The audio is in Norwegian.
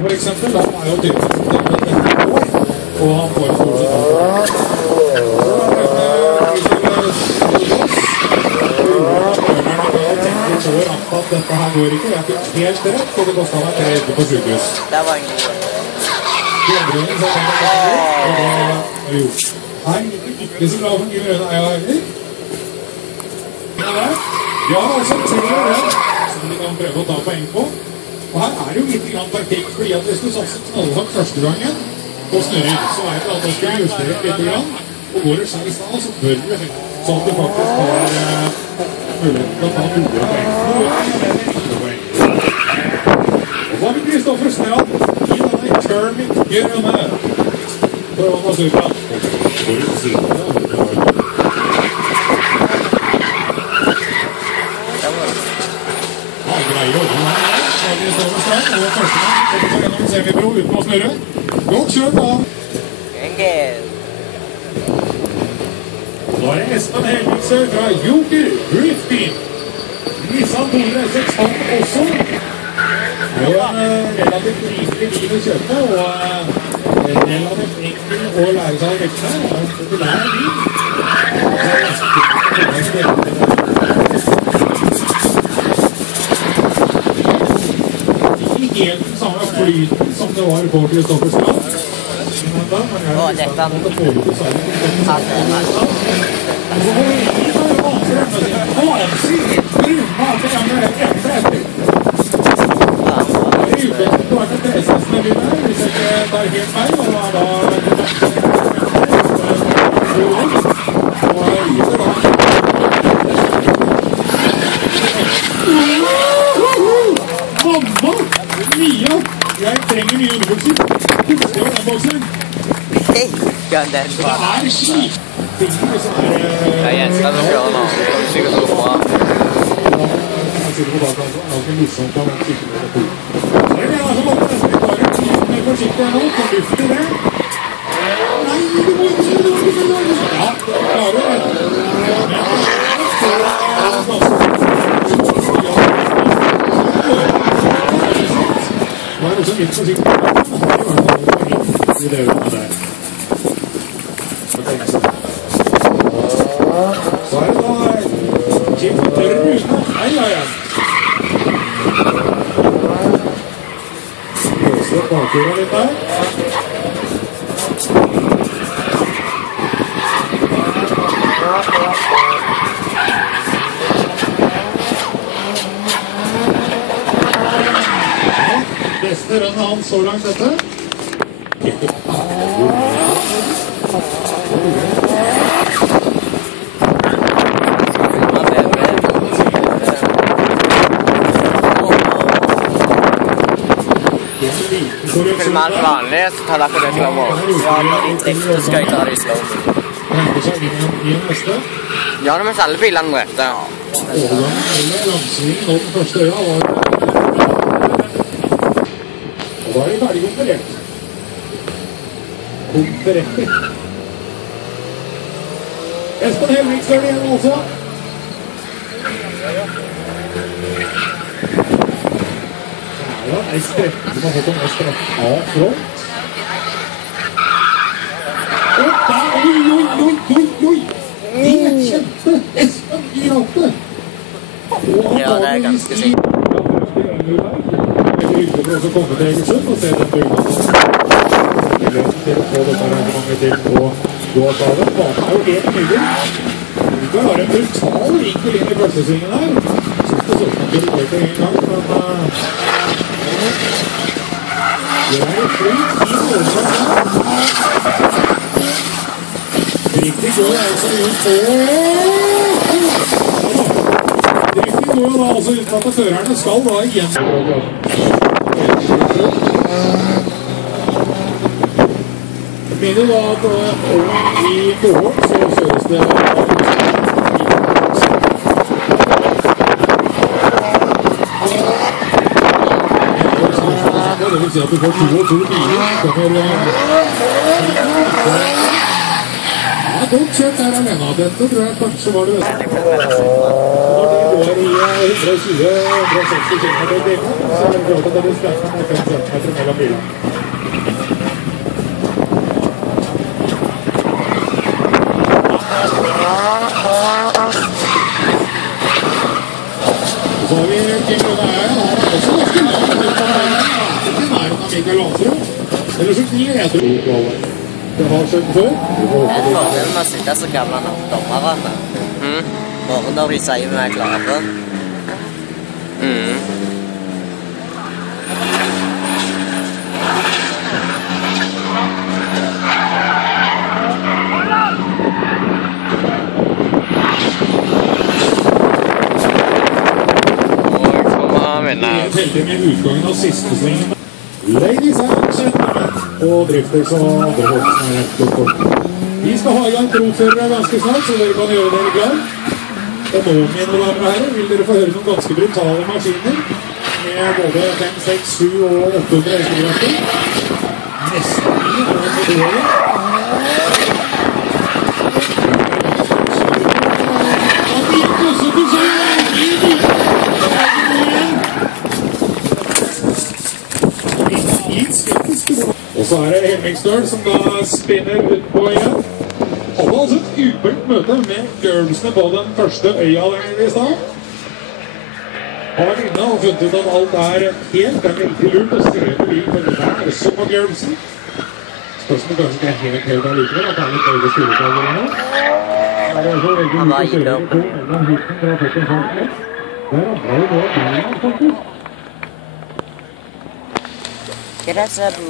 for eksempel, da jo typen og han får et stort sett at dette her går ikke. Jeg fikk helt rett, og det kostet meg 3 uker på sykehus. Det var en god. De andre så kan jeg og det har gjort. Nei, ikke så bra for mye rønne er jeg heller. Ja, altså 3 rønn som de kan prøve å ta poeng på. Og her er det jo litt perfekt, fordi at vi skulle satse knallhardt første gangen på snøring. Så er det at vi skal justere litt grann, og går det skjeg i stad, så bør vi sånn at vi faktisk har muligheten til å ta gode poeng. Og så har vi Kristoffer Strand i denne Kermit-gjørende for Anna Surka. Ja, greier å ordne her. Kristoffer Strand, og førstemann kommer til gjennom semipro uten å snurre. Godt kjørt da. Da er det Espen Helvingsø fra Joker Drift Team. Nissan 206 han også. Det er en relativt rimelig bil å kjøpe, og relativt enkel å lære seg å vekke. Det er en populær bil. Ikke helt den samme flyten som det var på Kristoffer Strand. Og dette er jeg trenger mye underbukser. Husker du den boksen? Hei, gjør den. Det er slik. Jeg elsker den å kjøre nå. Sikkert så bra. Jeg sitter på data, det er alltid morsomt å sitte med det på. Det er altså bare nesten vi tar en tid med forsiktig nå, for luft i det. Nei, du må ikke kjøre det. Ja, klarer du det. Nå er det også litt forsiktig. I det øyeblikket der. Så er det da Kim Rune Eieren. Løser opp bakgrunnen litt der. Beste rønnet hans så langt dette. Filmer alt vanlig, så tar dere det slow-mo. Ja, når de drifter skal jeg ta det i slow-mo. Ja, det mens alle bilene drifter. Overgangen eller langsvingen nå den første øya var... Og da er de ferdig komperert. Komperetter. Espen Helvingsø igjen også. Ja, ei strekke som har fått en Espen A-front. Og der, oi! Det kjente Espen i rattet. Ja, det er ganske sikkert. Jeg vil for oss å komme til Egersund og se den bygningen. Lønn til å få dette arrangementet til på Gårdstaden. Banen er jo helt nydelig. Vi har en brutal vinkel inn i første svingen her. Synes det sånn at vi går til en gang, men det er et fint overgang her. Riktig går altså ut på... Riktig går da altså uten at førerne skal da igjen. Jeg mener da at i morgen så kjøres det det vil si at du får 2 og 2 biler. Ja, godt kjørt her alene. Dette tror jeg kanskje var det beste. går i 120-160 km i timen, så er det klart at det blir spennende med 5 cm mellom bilene. Så har vi Kim Rune Eier, han er også ganske langt ut på veien. Ikke nærmere av Mikael Landsrud. Eller så kniver jeg tror. Det har skjedd før. Fordelen med å sitte så gamle nok dommerne. Bare når de sier vi er klare. Heldig med utgangen av siste svingen. Ladies and gentlemen, og drifter så andre folk som er rett opp for. Vi skal ha i gang trofførere ganske snart, så dere kan gjøre dere klar. Og nå, mine damer og herrer, vil dere få høre noen ganske brutale maskiner med både 5, 6, 7 og 800 hestekrefter. Nesten 9 og motorer. Og vi gikk også til sånn. Og så er det Hemmingsdøl som da spinner ut på igjen. Hadde altså et ubelt møte med girlsene på den første øya der nede i stad. Har inne og funnet ut at alt er helt veldig lurt å stille på bil for det der også på girlsen. Spørsmålet kanskje ikke er helt allikevel, at det er litt øyne styreklager her. Det er altså veldig mye å kjøre på mellom hytten fra 40 cm. Der ramler jo nå bilen faktisk. Hva er det som er på